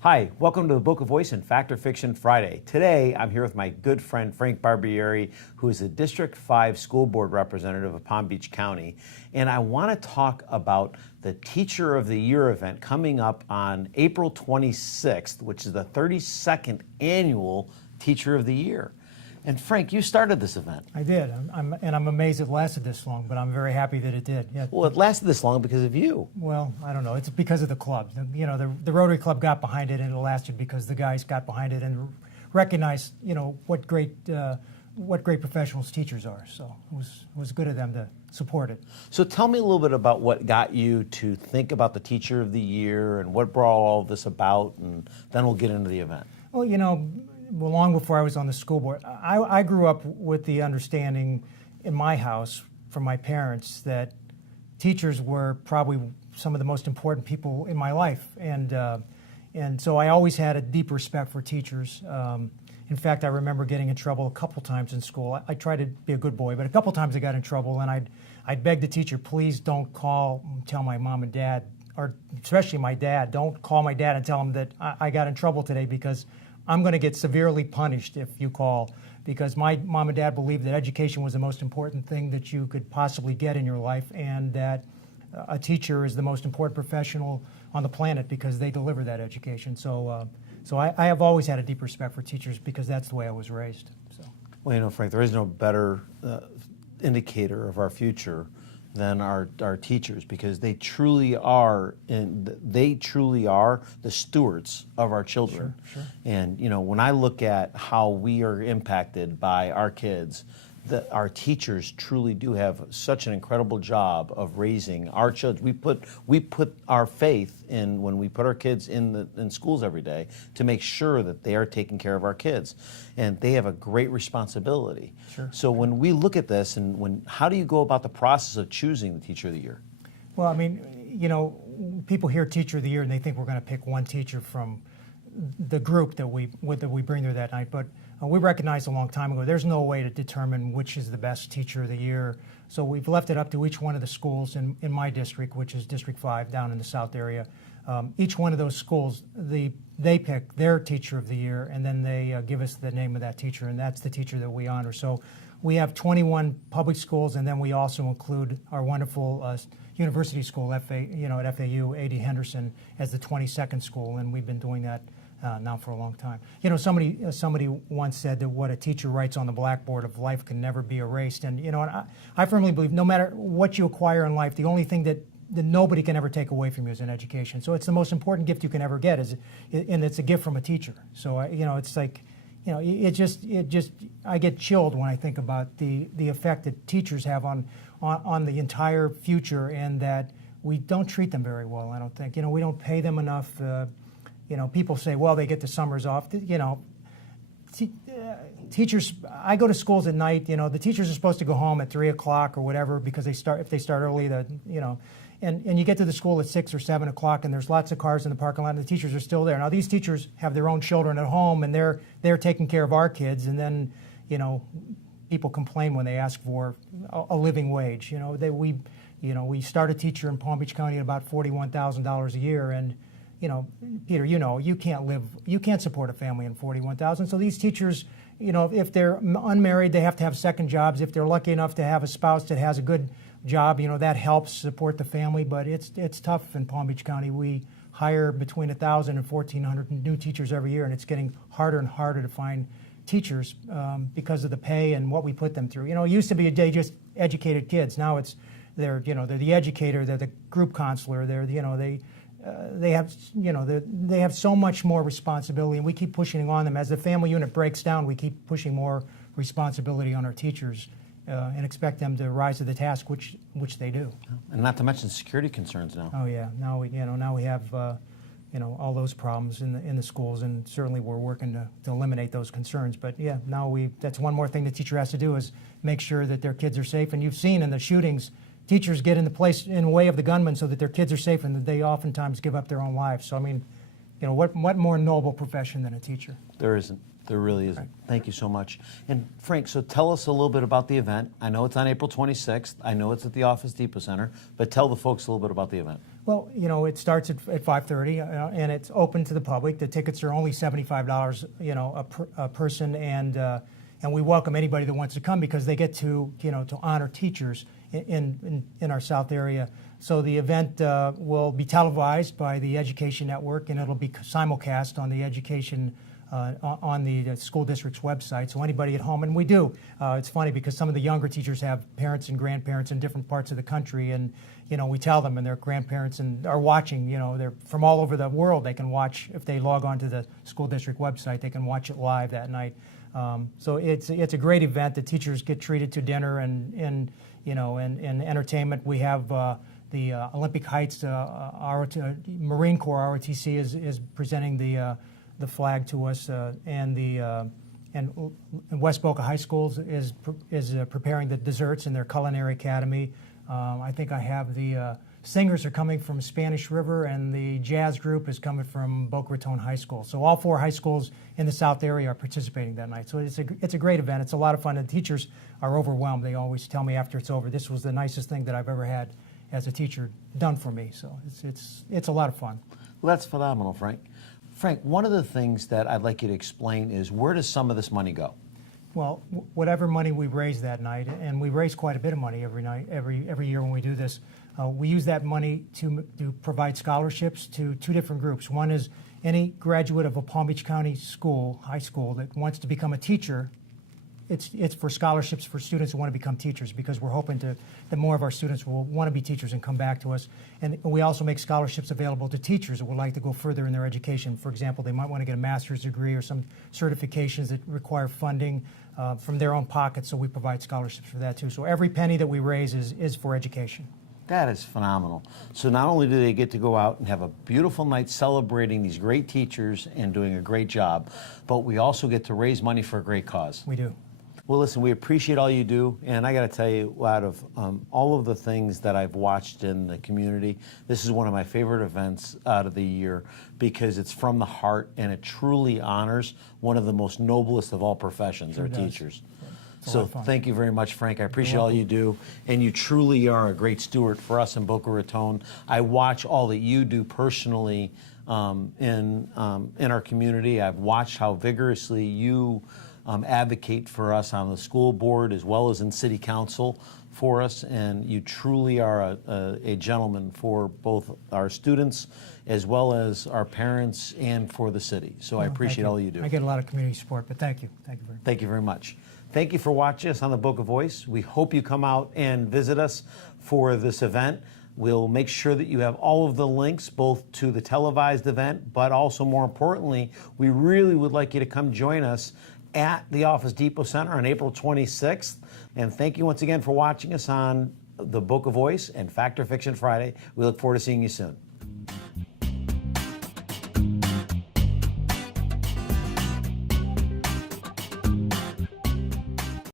Hi, welcome to the Boca Voice and Fact or Fiction Friday. Today, I'm here with my good friend Frank Barbieri, who is the District 5 School Board Representative of Palm Beach County. And I want to talk about the Teacher of the Year event coming up on April 26th, which is the 32nd annual Teacher of the Year. And Frank, you started this event. I did, and I'm amazed it lasted this long, but I'm very happy that it did. Yeah. Well, it lasted this long because of you. Well, I don't know. It's because of the club. You know, the Rotary Club got behind it, and it lasted because the guys got behind it and recognized, you know, what great professionals teachers are. So it was good of them to support it. So tell me a little bit about what got you to think about the Teacher of the Year and what brought all this about, and then we'll get into the event. Well, you know, long before I was on the school board, I grew up with the understanding in my house from my parents that teachers were probably some of the most important people in my life, and so I always had a deep respect for teachers. In fact, I remember getting in trouble a couple times in school. I tried to be a good boy, but a couple times I got in trouble, and I'd beg the teacher, please don't tell my mom and dad, or especially my dad, don't call my dad and tell him that I got in trouble today, because I'm going to get severely punished if you call, because my mom and dad believed that education was the most important thing that you could possibly get in your life, and that a teacher is the most important professional on the planet because they deliver that education. So I have always had a deep respect for teachers because that's the way I was raised. So. Well, you know, Frank, there is no better indicator of our future than our teachers, because they truly are the stewards of our children. Sure. And you know, when I look at how we are impacted by our kids, our teachers truly do have such an incredible job of raising our children. We put our faith in, when we put our kids in schools every day, to make sure that they are taking care of our kids, and they have a great responsibility. Sure. So when we look at this, and how do you go about the process of choosing the Teacher of the Year? Well, I mean, you know, people hear Teacher of the Year and they think we're going to pick one teacher from the group that we bring there that night, but we recognized a long time ago there's no way to determine which is the best Teacher of the Year. So we've left it up to each one of the schools in my district, which is District 5 down in the South area. Each one of those schools, they pick their Teacher of the Year, and then they give us the name of that teacher, and that's the teacher that we honor. So we have 21 public schools, and then we also include our wonderful university school, at FAU, A.D. Henderson, as the 22nd school, and we've been doing that now for a long time. You know, somebody once said that what a teacher writes on the blackboard of life can never be erased. And you know, and I firmly believe no matter what you acquire in life, the only thing that nobody can ever take away from you is an education. So it's the most important gift you can ever get, and it's a gift from a teacher. So you know, it's like, you know, it just I get chilled when I think about the effect that teachers have on the entire future, and that we don't treat them very well. I don't think, you know, we don't pay them enough. You know, people say, well, they get the summers off. You know, teachers, I go to schools at night, you know, the teachers are supposed to go home at 3 o'clock or whatever, because if they start early, you know, and you get to the school at 6 or 7 o'clock, and there's lots of cars in the parking lot, and the teachers are still there. Now, these teachers have their own children at home, and they're taking care of our kids, and then, you know, people complain when they ask for a living wage. You know, we start a teacher in Palm Beach County at about $41,000 a year, and you know, Peter, you know, you can't support a family in $41,000. So these teachers, you know, if they're unmarried, they have to have second jobs. If they're lucky enough to have a spouse that has a good job, you know, that helps support the family. But it's tough in Palm Beach County. We hire between 1,000 and 1,400 new teachers every year, and it's getting harder and harder to find teachers because of the pay and what we put them through. You know, it used to be they just educated kids. Now they're the educator, they're the group counselor, they have so much more responsibility, and we keep pushing on them. As the family unit breaks down, we keep pushing more responsibility on our teachers and expect them to rise to the task, which they do. And not to mention security concerns now. Oh yeah, now we have all those problems in the schools, and certainly we're working to eliminate those concerns. But yeah, now that's one more thing the teacher has to do, is make sure that their kids are safe. And you've seen in the shootings, teachers get in the way of the gunmen so that their kids are safe, and that they oftentimes give up their own lives. So I mean, what more noble profession than a teacher? There isn't. There really isn't. Thank you so much. And Frank, so tell us a little bit about the event. I know it's on April 26th. I know it's at the Office Depot Center, but tell the folks a little bit about the event. Well, it starts at 5:30 and it's open to the public. The tickets are only $75, a person, and we welcome anybody that wants to come because they get to honor teachers in our South area. So the event will be televised by the Education Network, and it'll be simulcast on the education on the school district's website. So anybody at home, and we do. It's funny because some of the younger teachers have parents and grandparents in different parts of the country, and we tell them, and their grandparents are watching. They're from all over the world. They can watch if they log on to the school district website. They can watch it live that night. So it's a great event. The teachers get treated to dinner and entertainment. We have the Olympic Heights Marine Corps ROTC is presenting the flag to us, and West Boca High Schools is preparing the desserts in their culinary academy. I think I have the singers are coming from Spanish River, and the jazz group is coming from Boca Raton High School. So all 4 high schools in the South area are participating that night. So it's a great event. It's a lot of fun. And the teachers are overwhelmed. They always tell me after it's over, this was the nicest thing that I've ever had as a teacher done for me. So it's a lot of fun. Well, that's phenomenal, Frank. Frank, one of the things that I'd like you to explain is, where does some of this money go? Well, whatever money we raise that night, and we raise quite a bit of money every year when we do this, we use that money to provide scholarships to 2 different groups. One is any graduate of a Palm Beach County high school that wants to become a teacher. It's for scholarships for students who want to become teachers, because we're hoping that more of our students will want to be teachers and come back to us. And we also make scholarships available to teachers that would like to go further in their education. For example, they might want to get a master's degree or some certifications that require funding from their own pocket, so we provide scholarships for that too. So every penny that we raise is for education. That is phenomenal. So not only do they get to go out and have a beautiful night celebrating these great teachers and doing a great job, but we also get to raise money for a great cause. We do. Well, listen, we appreciate all you do, and I got to tell you, out of all of the things that I've watched in the community, this is one of my favorite events out of the year, because it's from the heart and it truly honors one of the most noblest of all professions, our teachers. So thank you very much, Frank. I appreciate all you do, and you truly are a great steward for us in Boca Raton. I watch all that you do personally in our community. I've watched how vigorously you advocate for us on the school board as well as in city council for us, and you truly are a gentleman for both our students as well as our parents and for the city. So I appreciate all you do. I get a lot of community support, but thank you. Thank you very much. Thank you for watching us on the Boca Voice. We hope you come out and visit us for this event. We'll make sure that you have all of the links, both to the televised event, but also, more importantly, we really would like you to come join us at the Office Depot Center on April 26th. And thank you once again for watching us on the Boca Voice and Fact or Fiction Friday. We look forward to seeing you soon.